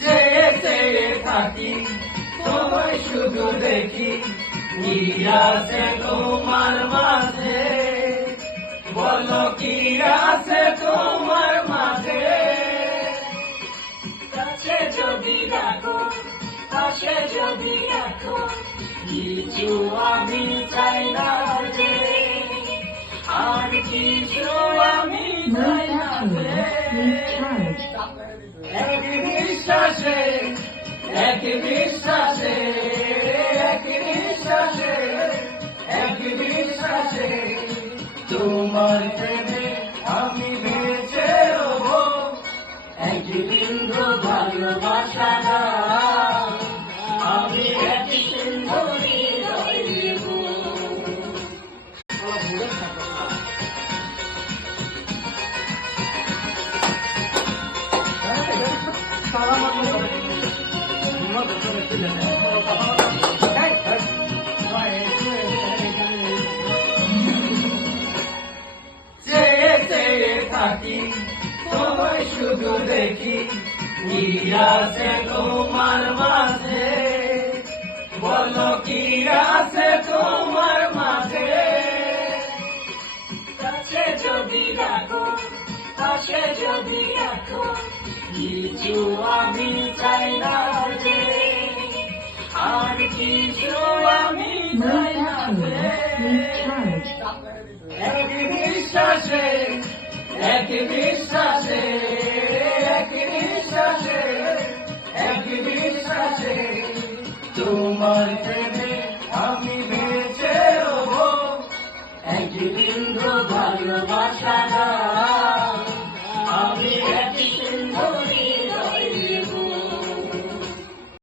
চেয়ে চেয়ে থাকি তোমায় শুধু দেখি, কি আছে তোমার মাঝে, বলো কি আছে তোমার মাঝে। কাছে যদি রাখো, পাশে যদি রাখো, কিছু আমি চাই না যে, আর কিছু আমি চাই না যে। এক বিশ্বাসে, এক বিশ্বাসে, এক বিশ্বাসে, এক বিশ্বাসে, তোমার প্রেমে আমি বেঁচে রব। এক বিন্দু ভালোবাসা আমি এক সুন্দরী রইব। চেয়ে চেয়ে থাকি তোমায় শুধু দেখি, কি আছে তোমার মাঝে, বলো কি আছে তোমার মাঝে। কাছে যদি রাখো, পাশে যদি রাখো, কিছু আমি চাই না যে, আর কিছু আমি চাই না যে। এক বিশ্বাসে, এক বিশ্বাসে, এক বিশ্বাসে, এক বিশ্বাসে, তোমার